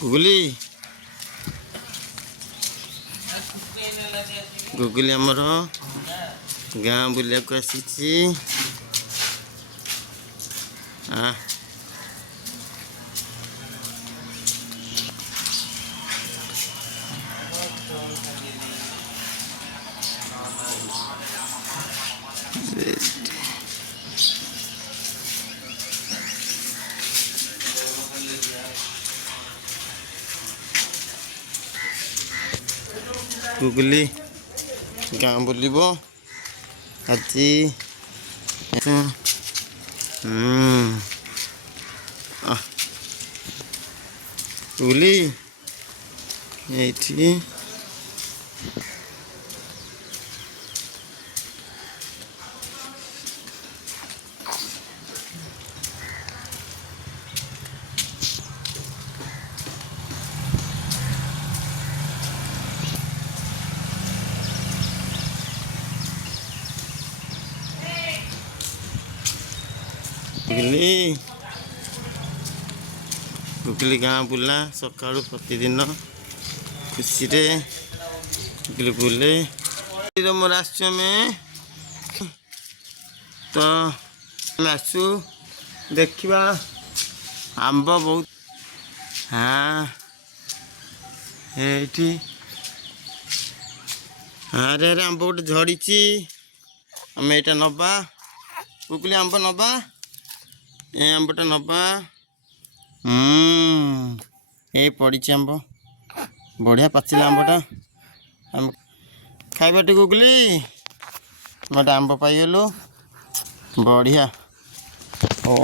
गुगुली गुगुली आमर गाँ बुलिया को आसी गुगुली गाँ बुलब आज गुगुली ये गुगुली गुगुली गाँ बुला सका प्रतिदिन खुशी रे गुगुली बुले मोर आसमे तो आसु देखा आंब बहुत हाँ ये हाँ रे आंब गोटे झड़ी आम यहाँ नवा गुगुली आंब नवा ए आंबटा नवा ये पड़ी आंब बढ़िया पाचिला आंबटा आम खाइबा टी गुगुली गोटे आंब पाइगलु बढ़िया ओ